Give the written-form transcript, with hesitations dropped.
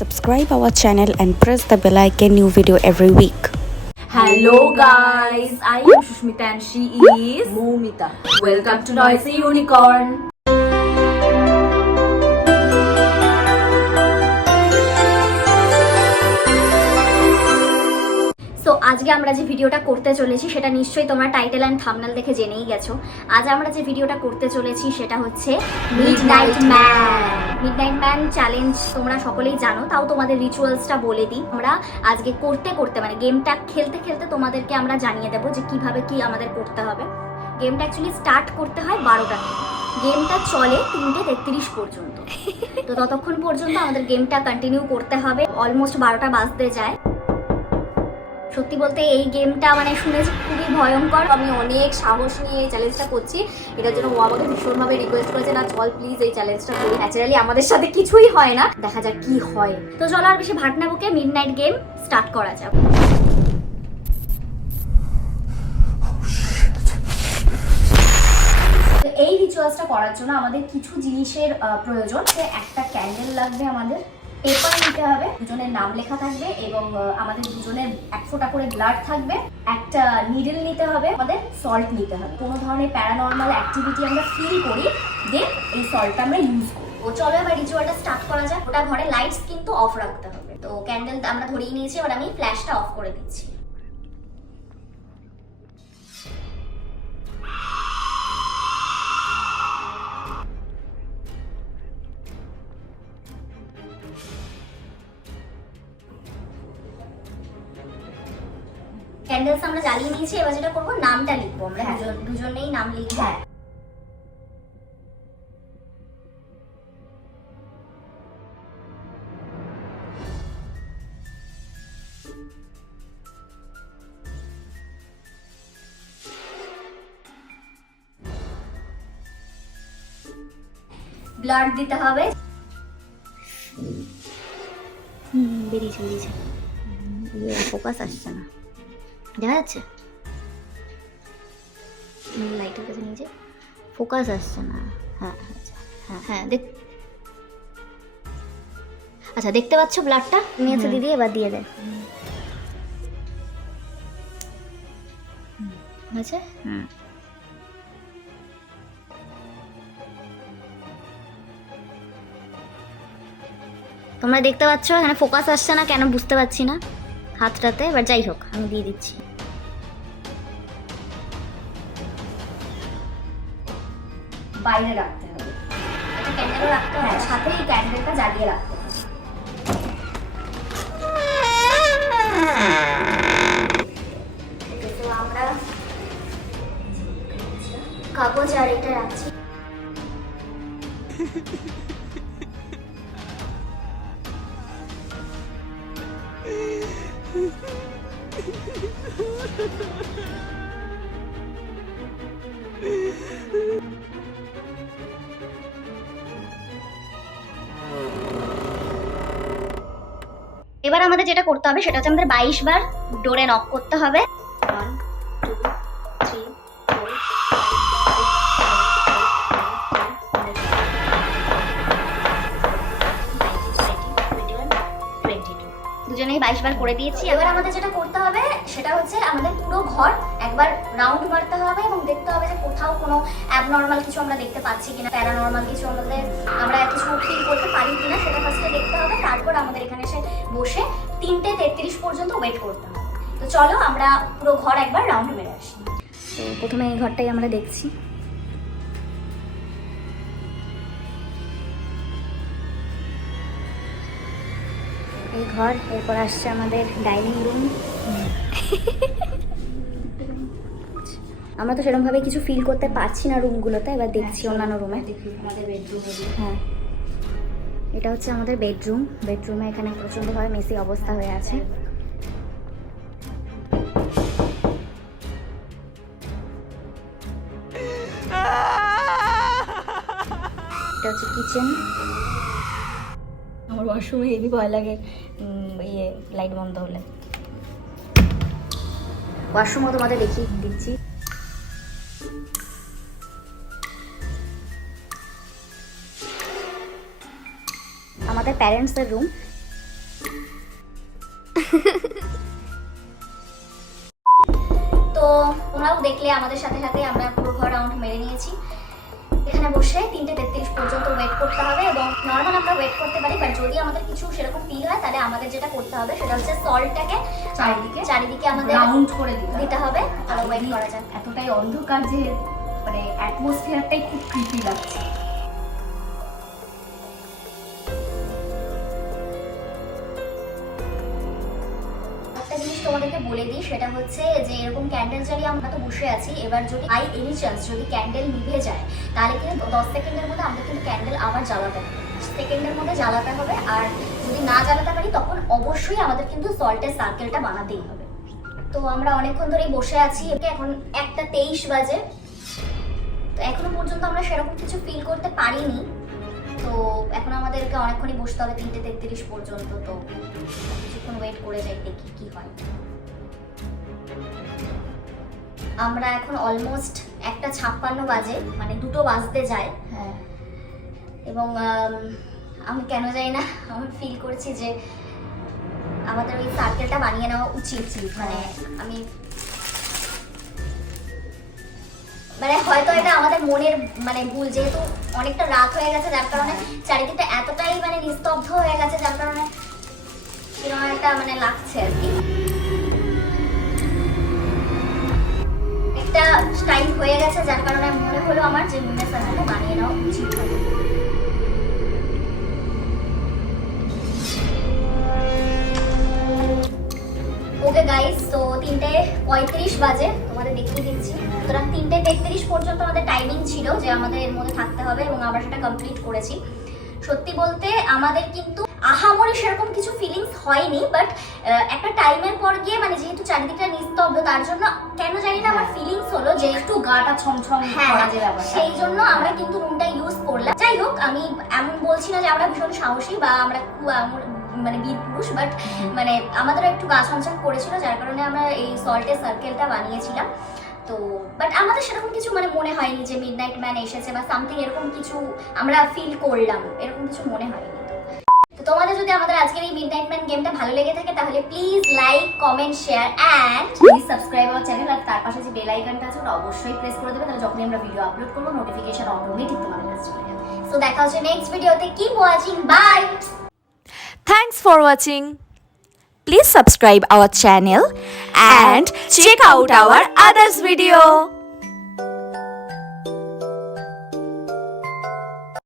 subscribe our channel and press the bell icon. New video every week. Hello guys, I am Shushmita and she is Moumita. Welcome to Noisy Unicorn. So আজকে আমরা যে ভিডিওটা করতে চলেছি সেটা নিশ্চয়ই তোমরা টাইটেল অ্যান্ড থাম্বনেল দেখে জেনেই গেছো। আজ আমরা যে ভিডিওটা করতে চলেছি সেটা হচ্ছে মিডনাইট ম্যান চ্যালেঞ্জ। তোমরা সকলেই জানো, তাও তোমাদের রিচুয়ালসটা বলে দিই। আমরা আজকে করতে মানে গেমটা খেলতে তোমাদেরকে আমরা জানিয়ে দেবো যে কিভাবে কি আমাদের করতে হবে। গেমটা অ্যাকচুয়ালি স্টার্ট করতে হয় 12টা থেকে, গেমটা চলে 3:33 পর্যন্ত। তো ততক্ষণ পর্যন্ত আমাদের গেমটা কন্টিনিউ করতে হবে। অলমোস্ট 12টা বাজতে যায়। সত্যি বলতে এই গেমটা মানে শুনেছি খুবই ভয়ঙ্কর। আমি অনেক সাহস নিয়ে এই চ্যালেঞ্জটা করছি। এটার জন্য ও আমাকে ভীষণভাবে রিকোয়েস্ট করেছে, না চল প্লিজ এই চ্যালেঞ্জটা করি। ন্যাচারালি আমাদের সাথে কিছুই হয় না, দেখা যাক কি হয়। তো চলো আর বেশি ভাট না বকে মিডনাইট গেম স্টার্ট করা যাক। তো এই রিচুয়ালসটা করার জন্য আমাদের কিছু জিনিসের প্রয়োজন। একটা ক্যান্ডেল লাগবে, আমাদের পেপার নিতে হবে, দুজনের নাম লেখা থাকবে এবং আমাদের দুজনের 1 ফোঁটা করে ব্লাড থাকবে। একটা নিডল নিতে হবে, আমাদের সল্ট নিতে হবে। কোনো ধরনের প্যারানর্মাল অ্যাক্টিভিটি আমরা ফিল করি, দেন এই সল্টটা আমরা ইউজ করি। ও চলো এবার রিচুয়ালটা স্টার্ট করা যাক। ওটা ঘরে লাইটস কিন্তু অফ রাখতে হবে। তো ক্যান্ডেল আমরা ধরিয়ে নিয়েছি, এবার আমি ফ্ল্যাশটা অফ করে দিচ্ছি। ক্যান্ডেলস আমরা জ্বালিয়ে নিয়েছি। এবার যেটা করবো, নামটা লিখবো আমরা। দুজনেই নাম লিখবো। ব্লাড দিতে হবে। বেরিয়েছে ফোকাস আসছে না, দেখা যাচ্ছে লাইটের কাছে নিয়েছে, ফোকাস আসছে না। হ্যাঁ হ্যাঁ দেখ, আচ্ছা দেখতে পাচ্ছ ব্লাডটা নিয়েছে দিদি, এবার দিয়ে দেয়। হয়েছে। তোমরা দেখতে পাচ্ছ এখানে ফোকাস আসছে না কেন বুঝতে পারছি না হাতটাতে। এবার যাই হোক আমি দিয়ে দিচ্ছি। বাইরে রাখতে হবে, একটা ক্যান্ডেলও রাখতে হবে, সাথে এই ক্যান্ডেলটা জ্বালিয়ে রাখতে হবে। তো আমরা কাগজ আর এটা রাখছি। এবার আমাদের যেটা করতে হবে সেটা হচ্ছে আমাদের 22 বার ডোরে নক করতে হবে। 1 2 3 4 দুজনেই 22 বার করে দিয়েছি। এবার আমাদের যেটা করতে হবে সেটা হচ্ছে আমাদের পুরো ঘর একবার রাউন্ড মারতে হবে এবং দেখতে হবে যে কোথাও কোনো অ্যাবনর্মাল কিছু আমরা দেখতে পাচ্ছি কিনা, প্যারানর্মাল কিছু আমরা কিছু ফিল করতে পারি কিনা সেটা ফার্স্টে দেখতে হবে। তারপর আমাদের এখানে এসে বসে 3:33 পর্যন্ত ওয়েট করতে হবে। তো চলো আমরা পুরো ঘর একবার রাউন্ড মেরে আসি। তো প্রথমে এই ঘরটাই আমরা দেখছি। এই ঘর, এরপর আসছে আমাদের ডাইনিং রুম। আমরা তো সেরকমভাবে কিছু ফিল করতে পারছি না রুমগুলোতে, এবার দেখছি অন্যান্য রুমে। আমাদের বেডরুম, হ্যাঁ এটা হচ্ছে আমাদের বেডরুম। বেডরুমে এখানে প্রচণ্ডভাবে মেসি অবস্থা হয়ে আছে। এটা হচ্ছে কিচেন। আমার ওয়াশরুমে হেভি ভয় লাগে লাইট বন্ধ হলে। ওয়াশরুমও তোমাদের দেখিয়ে দিচ্ছি। আমাদের প্যারেন্টসের রুম, তো তোমরাও দেখলে আমাদের সাথে সাথে আমরা পুরো ঘর রাউন্ড মেরে নিয়েছি। এখানে বসে 3:33 পর্যন্ত ওয়েট করতে হবে এবং নর্মাল আমরা ওয়েট করতে পারি, বাট যদি আমাদের কিছু সেরকম ফিল হয় তাহলে আমাদের যেটা করতে হবে সেটা হচ্ছে সল্টটাকে চারিদিকে আমাদের রাউন্ড করে দিতে হবে, তাহলে ওয়েট করা যায়। এতটাই অন্ধকার যে মানে অ্যাটমসফিয়ারটাই খুব ক্রিপি লাগছে। একটা জিনিস তোমাদেরকে বলে দিই, সেটা হচ্ছে যে এরকম ক্যান্ডেল জ্বালিয়ে আমরা তো বসে আছি, এবার যদি বাই এনি চান্স যদি ক্যান্ডেল নিভে যায় তাহলে কিন্তু 10 সেকেন্ডের মধ্যে আমাদের কিন্তু ক্যান্ডেল আবার জ্বালাতে হবে, সেকেন্ডের মধ্যে জ্বালাতে হবে। আর যদি না জ্বালাতে পারি তখন অবশ্যই আমাদের কিন্তু সল্টের সার্কেলটা বানাতেই হবে। তো আমরা অনেকক্ষণ ধরেই বসে আছি, এখন 1:23 বাজে। তো এখনো পর্যন্ত আমরা সেরকম কিছু ফিল করতে পারিনি। তো এখন আমাদেরকে অনেকক্ষণই বসতে হবে 3:33 পর্যন্ত। তো কিছুক্ষণ ওয়েট করে যাই, দেখি কি হয়। আমরা এখন অলমোস্ট 1:56 বাজে, মানে 2টো বাজতে যায়। হ্যাঁ, এবং আমি কেন জানি না আমি ফিল করছি যে আমাদের ওই সার্কেলটা বানিয়ে নেওয়া উচিত। মানে আমি মানে হয়তো এটা আমাদের মনের মানে ভুল, যেহেতু অনেকটা রাত হয়ে গেছে যার কারণে চারিদিকটা এতটাই মানে নিস্তব্ধ হয়ে গেছে যার কারণে এরকম একটা মানে লাগছে আর কি। একটা টাইম হয়ে গেছে যার কারণে মনে হলো আমার যে মুনের সার্কেলটা বানিয়ে নেওয়া উচিত হবে। ওকে গাইস, তো 3:35 বাজে, তোমাদের দেখিয়ে দিচ্ছি। সুতরাং 3:33 পর্যন্ত আমাদের টাইমিং ছিল যে আমাদের এর মধ্যে থাকতে হবে এবং আমরা সেটা কমপ্লিট করেছি। সত্যি বলতে আমাদের কিন্তু আহামরি সেরকম কিছু ফিলিংস হয়নি, বাট একটা টাইমের পর গিয়ে মানে যেহেতু চারিদিকটা নিস্তব্ধ তার জন্য কেন জানি না আমার ফিলিংস হলো যে একটু গাটা ছমছম করা যে ব্যাপারটা, সেই জন্য আমরা কিন্তু নুনটা ইউজ করলাম। যাই হোক, আমি এমন বলছি না যে আমরা ভীষণ সাহসী বা আমরা মানে বীর পুরুষ, বাট মানে আমাদেরও একটু গা ছমছম করেছিল যার কারণে আমরা এই সল্টের সার্কেলটা বানিয়েছিলাম। তো বাট আমাদের সেরকম কিছু মানে মনে হয়নি যে মিডনাইট ম্যান এসেছে বা সামথিং এরকম কিছু আমরা ফিল করলাম, এরকম কিছু মনে হয়নি। তো তোমাদের যদি আমাদের আজকের এই মিডনাইট ম্যান গেমটা ভালো লেগে থাকে তাহলে please like, comment, share and please subscribe our channel. আর তার পাশে যে বেল আইকনটা আছে ওটা অবশ্যই প্রেস করে দেবে, তাহলে যখনই আমরা ভিডিও আপলোড করবো নোটিফিকেশন অটোমেটিক তোমাদের কাছে চলে যাবে। সো দেখা হচ্ছে নেক্সট ভিডিওতে। Keep watching, bye. Thanks for watching. Please subscribe our channel and check out our others video.